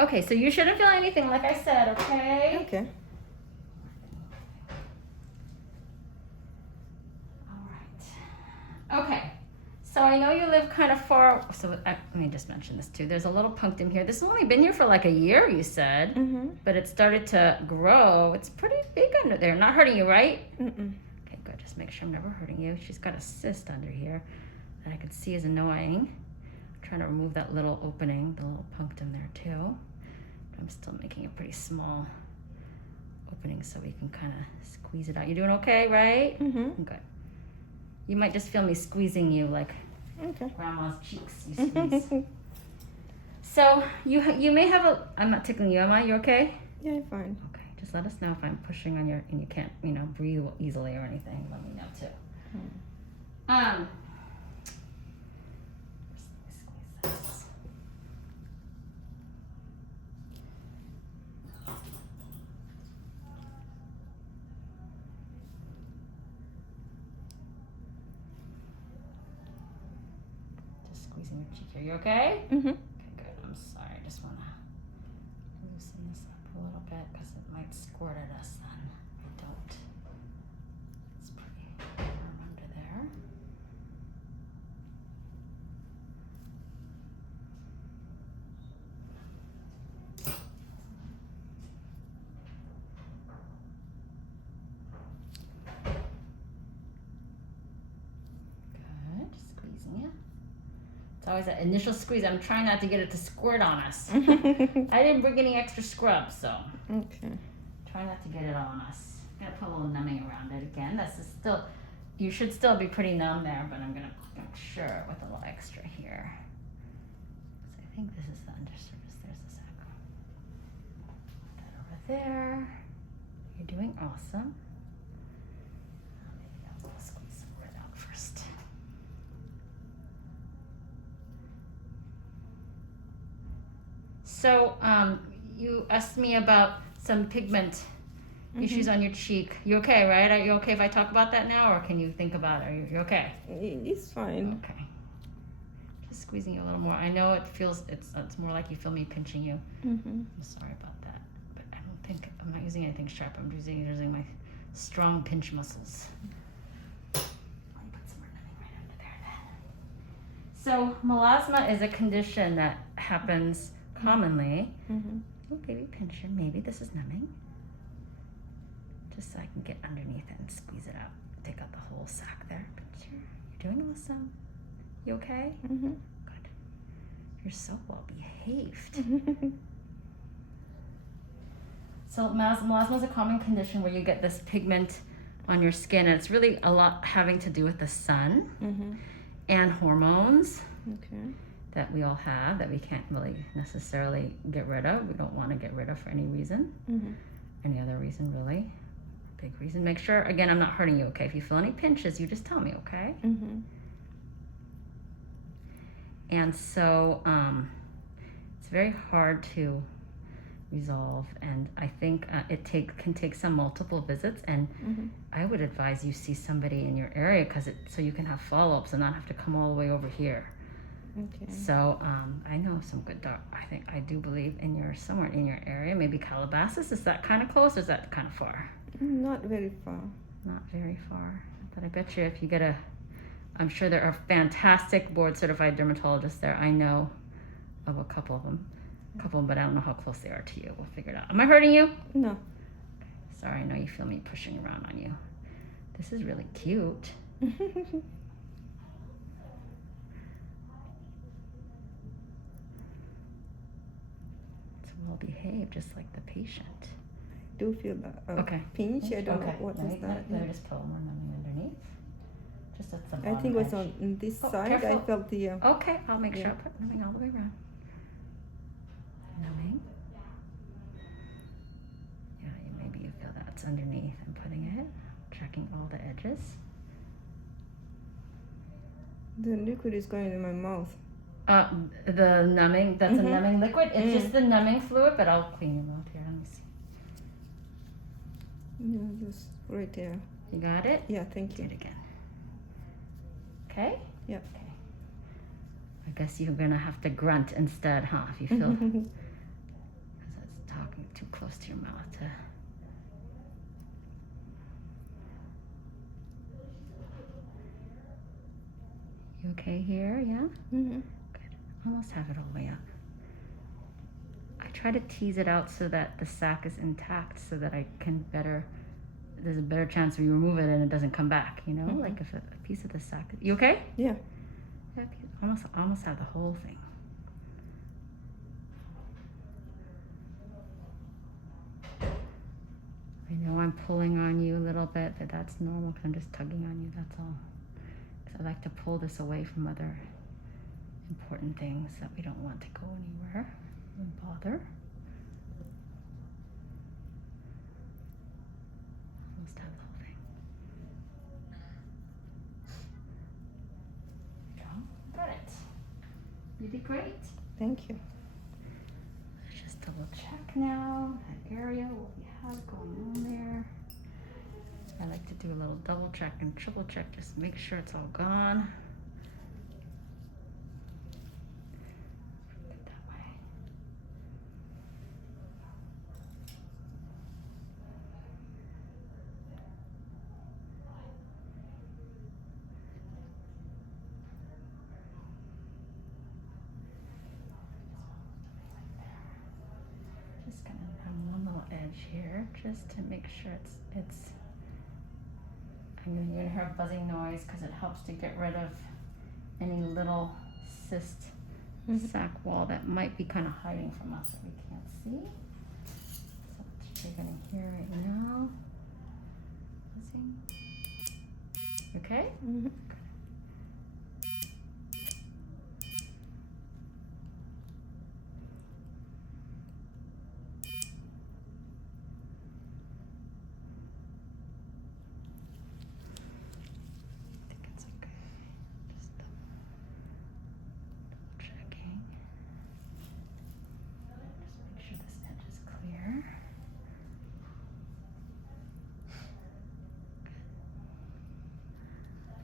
Okay, so you shouldn't feel anything, like I said, okay? Okay. All right. Okay. So I know you live kind of far. So let me just mention this too. There's a little punctum here. This has only been here for like a year, you said. But it started to grow. It's pretty big under there. Not hurting you, right? Okay, good. Just make sure I'm never hurting you. She's got a cyst under here that I can see is annoying. I'm trying to remove that little opening, the little punctum there too. But I'm still making a pretty small opening so we can kind of squeeze it out. You're doing okay, right? Good. You might just feel me squeezing you like grandma's cheeks. You squeeze. So you may have a. I'm not tickling you, am I? You okay? Yeah, I'm fine. Okay. Just let us know if I'm pushing on your and you can't breathe easily or anything. Let me know too. Squeeze this. Squeezing your cheek here. You okay? Okay, good. I'm sorry. I just want to loosen this up a little bit because it might squirt at us then. I don't. It's pretty firm under there. Good. Just squeezing it. It's always that initial squeeze. I'm trying not to get it to squirt on us. I didn't bring any extra scrub, so try not to get it on us. Gotta put a little numbing around it again. This is still, you should still be pretty numb there, but I'm gonna make sure with a little extra here. So I think this is the undersurface. There's the sac. Put that over there. You're doing awesome. Maybe I'll squeeze some red out first. So, you asked me about some pigment issues on your cheek. You okay, right? Are you okay if I talk about that now, or can you think about it? Are you okay? It's fine. Okay. Just squeezing you a little more. I know it feels, it's more like you feel me pinching you. I'm sorry about that, but I don't think, I'm not using anything sharp. I'm using my strong pinch muscles. Let me put some more numbing right under there then. So, melasma is a condition that happens commonly. Oh, baby, pinch it. Maybe this is numbing. Just so I can get underneath it and squeeze it out. Take out the whole sac there. You're doing awesome. You okay? Good. You're so well behaved. So melasma is a common condition where you get this pigment on your skin, and it's really a lot having to do with the sun and hormones. That we all have that we can't really necessarily get rid of. We don't want to get rid of for any reason. Any other reason, really. Big reason. Make sure, again, I'm not hurting you, okay? If you feel any pinches, you just tell me, okay? And so it's very hard to resolve, and I think it can take some multiple visits, and I would advise you see somebody in your area so you can have follow-ups and not have to come all the way over here. So I know some good I do believe somewhere in your area, maybe Calabasas. Is that kind of close, or is that kind of far? Not very far. Not very far. But I bet you if you get I'm sure there are fantastic board certified dermatologists there. I know of a couple of them, but I don't know how close they are to you. We'll figure it out. Am I hurting you? No. Sorry, I know you feel me pushing around on you. This is really cute. Well behaved, just like the patient. I do feel that pinch. I don't know what is that. Let me just pull more numbing underneath. Just at the bottom. I think it was on this side. Careful. I felt the. Okay, I'll make sure I put numbing all the way around. Numbing. Yeah, maybe you feel that's underneath. I'm putting it, checking all the edges. The liquid is going in my mouth. The numbing, that's a numbing liquid. It's just the numbing fluid, but I'll clean your mouth here. Let me see. Yeah, just right there. You got it? Yeah, thank you. Do it again. Okay? Yep. Okay. I guess you're gonna have to grunt instead, huh? If you feel close to your mouth to. You okay here? Yeah? Mm-hmm. Good. Almost have it all the way up. I try to tease it out so that the sac is intact so that I can there's a better chance if you remove it and it doesn't come back, you know? Mm-hmm. Like if a piece of the sac. You okay? Yeah. Yeah, almost have the whole thing. I know I'm pulling on you a little bit, but that's normal because I'm just tugging on you, that's all. Because I like to pull this away from other important things that we don't want to go anywhere and bother. Almost have the whole thing. Good job. Got it. You did great. Thank you. Let's just double check now that area, what we have going on there. I like to do a little double check and triple check, just make sure it's all gone. That way. Just gonna have one little edge here, just to make sure it's. You're gonna hear a buzzing noise because it helps to get rid of any little cyst sac wall that might be kind of hiding from us that we can't see. So that's what you're gonna hear right now. Buzzing. Okay? Mm-hmm.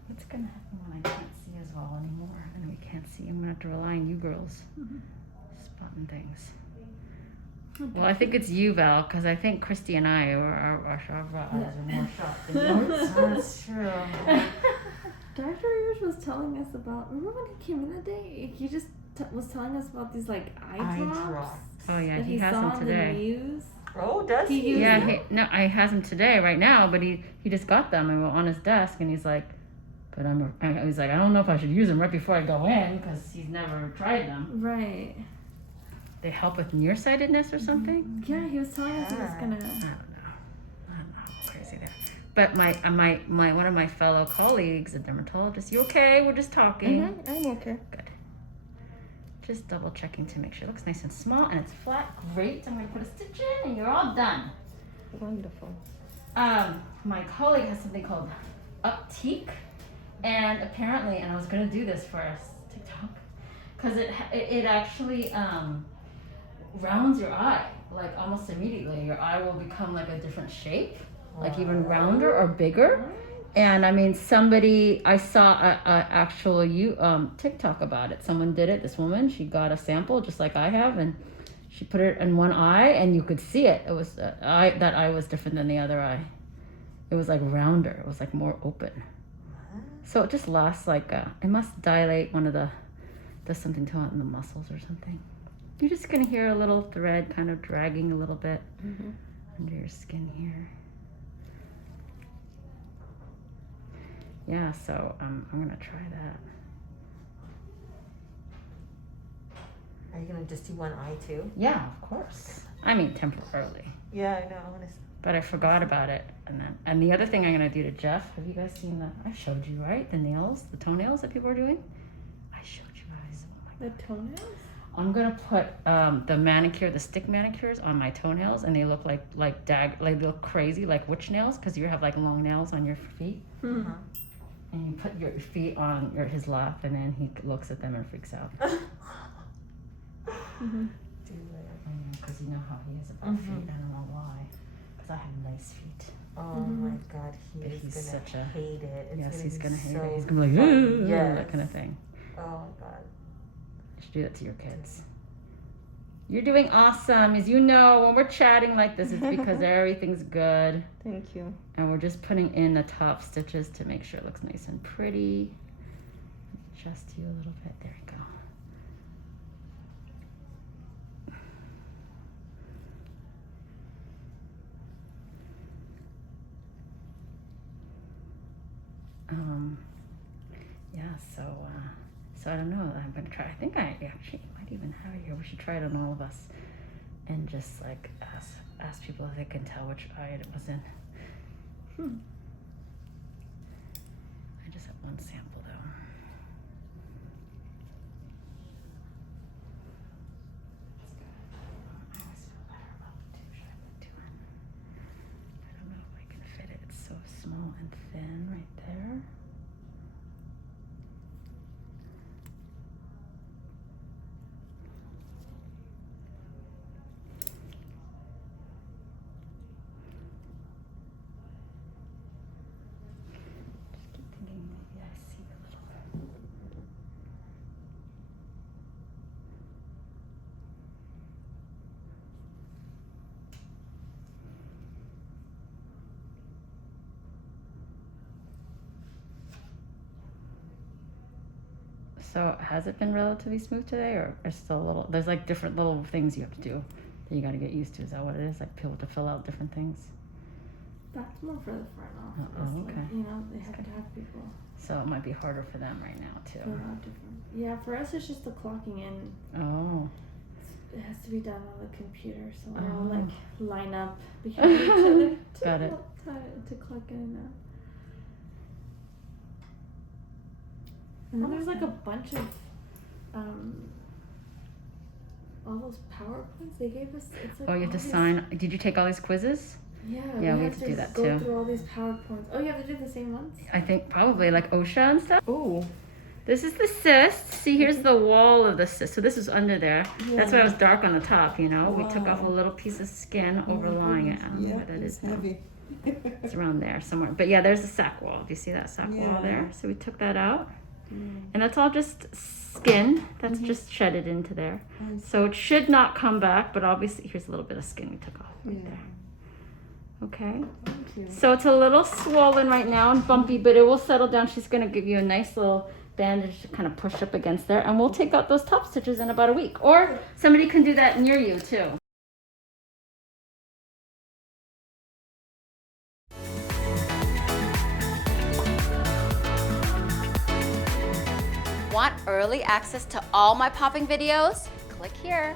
What's gonna happen when I can't see as well anymore? And we can't see. I'm gonna have to rely on you girls spotting things. Well, I think it's you, Val, because I think Christy and I our eyes are more sharp than yours. That's true. Dr. Ayers was telling us about, remember when he came in today? He just was telling us about these like eye drops. Oh yeah, that he has them today. In the news. Oh, does he? Yeah, I has them today, right now, but he just got them and we're on his desk and he's like, but he's like, I don't know if I should use them right before I go in because he's never tried them. Right. They help with nearsightedness or something? Yeah, he was telling us he was gonna. I don't know how crazy that. But my one of my fellow colleagues, a dermatologist, you okay? We're just talking. Mm-hmm. I'm okay. Good. Just double checking to make sure it looks nice and small and it's flat. Great. I'm gonna put a stitch in and you're all done. Wonderful. My colleague has something called uptique, and apparently, and I was gonna do this for us TikTok, because it actually rounds your eye like almost immediately. Your eye will become like a different shape, like even rounder or bigger. And I mean, I saw a actual TikTok about it. Someone did it. This woman, she got a sample just like I have, and she put it in one eye, and you could see it. It was that eye was different than the other eye. It was like rounder. It was like more open. So it just lasts like it must dilate does something to it in the muscles or something. You're just gonna hear a little thread kind of dragging a little bit under your skin here. Yeah, so I'm gonna try that. Are you gonna just do one eye too? Yeah, of course. I mean, temporarily. Yeah, I know. But I forgot about it, and the other thing I'm gonna do to Jeff. Have you guys seen I showed you, right? The toenails that people are doing. I showed you guys. Oh my God. The toenails? I'm gonna put the stick manicures on my toenails, and they look like they look crazy, like witch nails, because you have like long nails on your feet. Mm-hmm. And you put your feet on his lap, and then he looks at them and freaks out. Because you know how he is about feet. I don't know why. Because I have nice feet. Oh my God, he's gonna hate it. He's gonna hate it. He's gonna be like, ooh, that kind of thing. Oh God. You should do that to your kids. You're doing awesome. As you know, when we're chatting like this, it's because everything's good. Thank you. And we're just putting in the top stitches to make sure it looks nice and pretty. Adjust you a little bit. There you go. Yeah, so I don't know. I'm gonna try. I think I actually might even have it here. We should try it on all of us, and just like ask people if they can tell which eye it was in. I just have one sample though. I always feel better about the two. Should I put two in? I don't know if I can fit it. It's so small and thin right there. So has it been relatively smooth today, or still a little? There's like different little things you have to do that you got to get used to. Is that what it is? Like people to fill out different things. That's more for the front office. Oh, okay. Like, you know, they have to have people So it might be harder for them right now too. fill out different. Yeah, for us it's just the clocking in. Oh. It has to be done on the computer, so we're all Oh. like line up behind each other Got it. to clock in and out. And then there's like a bunch of all those PowerPoints they gave us. It's like Oh, you have to all these- sign. Did you take all these quizzes? Yeah, Yeah, we we have have to do that go too. through all these PowerPoints. Oh, you have to do the same ones? I think probably like OSHA and stuff. Oh. This is the cyst. See, here's the wall of the cyst. So this is under there. That's why it was dark on the top, you know. We took off a little piece of skin overlying it. I don't know where that is now. Heavy. It's around there somewhere. But yeah, there's the sac wall. Do you see that sac wall there? So we took that out. And that's all just skin. That's just shedded into there. So it should not come back, but obviously, here's a little bit of skin we took off right there. Okay. Thank you. So it's a little swollen right now and bumpy, but it will settle down. She's going to give you a nice little bandage to kind of push up against there, and we'll take out those top stitches in about a week. Or somebody can do that near you too. Want early access to all my popping videos? Click here.